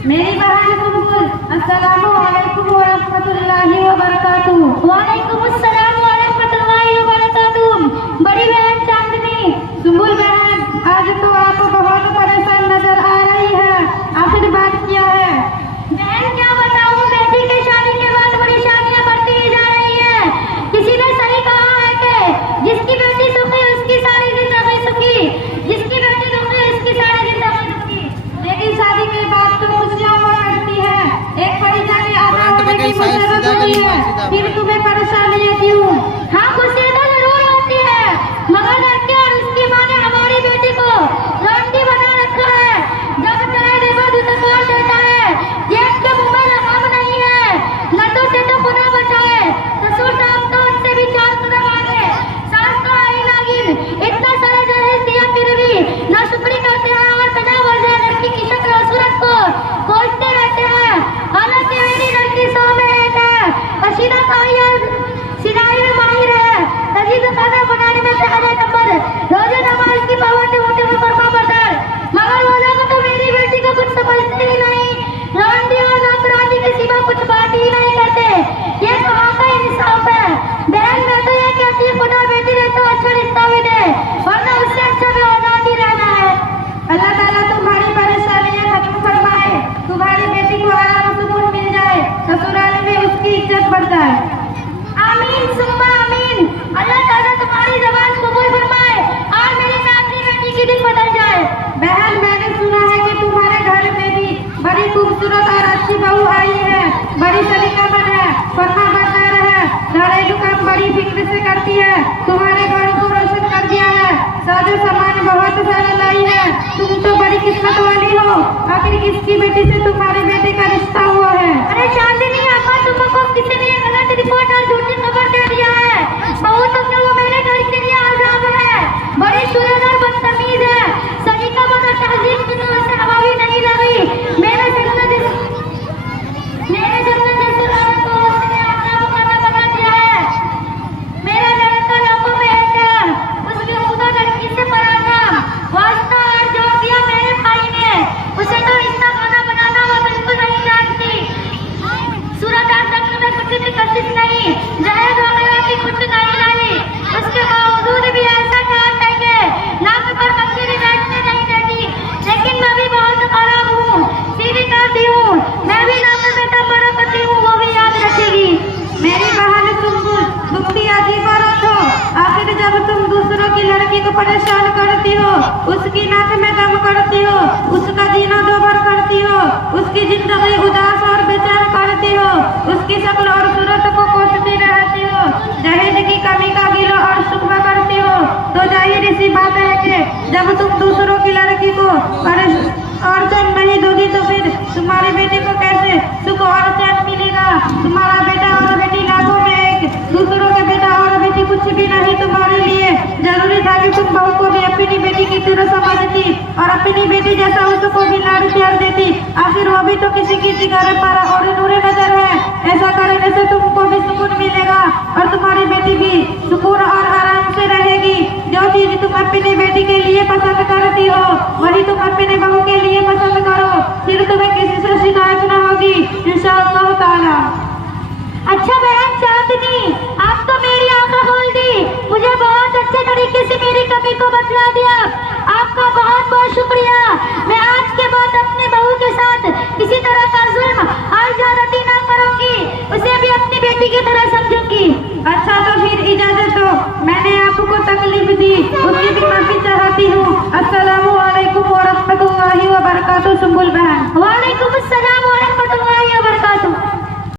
मेरी बहन सुम्बुल, अस्सलामु अलैकुम व रहमतुल्लाहि व बरकातुहू। वालेकुम अस्सलाम व रहमतुल्लाहि व बरकातुहू। बड़ी बहन चांदनी। सुम्बुल बहन, आज तो आप बहुत परेशान नजर आ रही है, आखिर बात क्या है? बहन क्या बताऊं, बेटी के शादी के बाद परेशानियां बढ़ती ही जा रही है। किसी ने सही कहा है कि जिसकी बेटी सुखी उसकी सारी जिंदगी सुखी, जिसकी बेटी दुखी उसकी सारी जिंदगी दुखी। लेकिन शादी के बाद तो खुशियां हुआ करती है, एक परेशानी आता होने की मुजरत होती है, फिर तुम्हें परेशानियां क्यों? हाँ, खुशियां तो जरूर होती है, मगर लड़के और उसकी माँ ने हमारी बेटी को रंडी बना रखा है। जब चाहे देखो दुकान देता है, जेब के मुंह में लगाम नहीं है, लटों से तो खुदा बचाए। ससुर साहब तो उससे भी 4 कदम आगे, सास तो आई नागिन। इतना सारा दहेज दिया फिर भी नाशुक्री करते हैं और बिना वजह लड़की की शक्ल और सूरत को खोजते रहते हैं। हालांकि मेरी लड़की 100 में 1 है, पसीना खाई और सिलाई में माहिर है, लजीज खाना बनाने में पहले नंबर, रोजे नमाज की पाबंदी होते हुए फर्मा बरदार। मगर वो लोग तो मेरी बेटी को कुछ समझते ही नहीं, रांडी और नौकरानी के सिवा कुछ बात ही नहीं करते। ये कहाँ का इंसाफ है? बहन, मैं तो ये कहती हूँ खुदा बेटी दे तो अच्छा रिश्ता भी दे, वरना उससे अच्छा भी औलाद ही रहना है। अल्लाह ताला तुम्हारी परेशानियां खत्म फरमाए, तुम्हारी बेटी को आराम सुकून मिल जाए, ससुराल में उसकी इज्जत बढ़ जाए। आमीन सुम्मा आमीन। अल्लाह ताला तुम्हारी ज़बान कबूल फरमाए और मेरी नाती बेटी की दिन बदल जाए। बहन, मैंने सुना है कि तुम्हारे घर में भी बड़ी खूबसूरत और अच्छी बहू आई है, बड़ी सलीकामंद है, फर्मा बरदार है, घरेलू काम बड़ी फिक्र से करती है, तुम्हारे घर को रोशन कर दिया है, साजो सामान बहुत सारा लाई है। तुम तो बड़ी किस्मत वाली हो। आखिर किसकी बेटी से तुम्हारे बेटे का रिश्ता हुआ है? अरे चांदनी आपा, तुमको किसी ने गलत रिपोर्ट और झूठी खबर दे दिया है। बहू तो क्या वो मेरे घर के लिए आजाद है, बड़ी सूरत और बदतमीज है, सलीकामंद और तहजीब की तो उसे हवा भी नहीं लगी। मेरे जन्नत जैसे औरत को उसने अपना मुकाना बना दिया है। मेरा लड़का लोगों में है, उसकी खुदा लड़की से पराना वास्ता और जोड़ दिया मेरे भाई ने। उसे तो रिश्ता खाना बनाना वो बिल्कुल नहीं जानती। सूरत और शक्ल में कुछ भी कशिश नहीं, जहेज वगैरह की कुछ नहीं लाई। उसके बावजूद भी ऐसा ख्याल है कि नाक पर मक्खी भी बैठने नहीं देती। लेकिन मैं भी बहुत खराब हूँ, सीधी करती हूँ, मैं भी नाक में टम्बरा करती हूँ, वो भी याद रखेगी। मेरी बहन सुम्बुल, तुम भी अजीब औरत हो। आखिर जब तुम दूसरों की लड़की को परेशान करती हो, उसकी नाक में दम करती हो, उसका जीना दोभर करती हो, उसकी जिंदगी उदास और बेचैन करती हो, उसकी शक्ल और सूरत को कोसती रहती हो, दहेज की कमी का गिला और शुक्र करती हो, तो जाहिर सी बात है कि जब तुम दूसरों की लड़की को और चैन नहीं दोगी तो फिर तुम्हारे बेटे को कैसे सुख और चैन मिलेगा? तुम्हारा बेटा और बेटी लाखों में एक, दूसरों के बेटा और बेटी कुछ भी नहीं तुम्हारे लिए। जरूरी था कि तुम बहू को भी अपनी बेटी की तरह समझती और अपनी बेटी जैसा उसको भी लाड़ प्यार देती। आखिर वो भी तो किसी घर पर और नूरे नजर है। ऐसा करने से तुमको भी सुकून मिलेगा और तुम्हारी बेटी भी सुकून और आराम से रहेगी। जो चीज तुम अपनी बेटी के लिए पसंद करती हो वही तुम अपने बहू के लिए पसंद करो, फिर तुम्हें किसी से शिकायत न होगी इंशाअल्लाह ताला। अच्छा बहन चांदनी, आप तो मेरी आंखें खोल दी, मुझे बहुत अच्छे तरीके से मेरी कमी को बतला दिया। आपका बहुत बहुत शुक्रिया। मैं आज के बाद अपने बहू के साथ किसी तरह का जुल्म और ज्यादती ना करूंगी, उसे भी अपनी बेटी की तरह समझूंगी। अच्छा तो फिर इजाजत दो, मैंने आपको तकलीफ दी, उसकी भी माफी चाहती हूँ। अस्सलामु अलैकुम व रहमतुल्लाहि व बरकातुहू सुम्बुल बहन। वालेकुम अस्सलाम।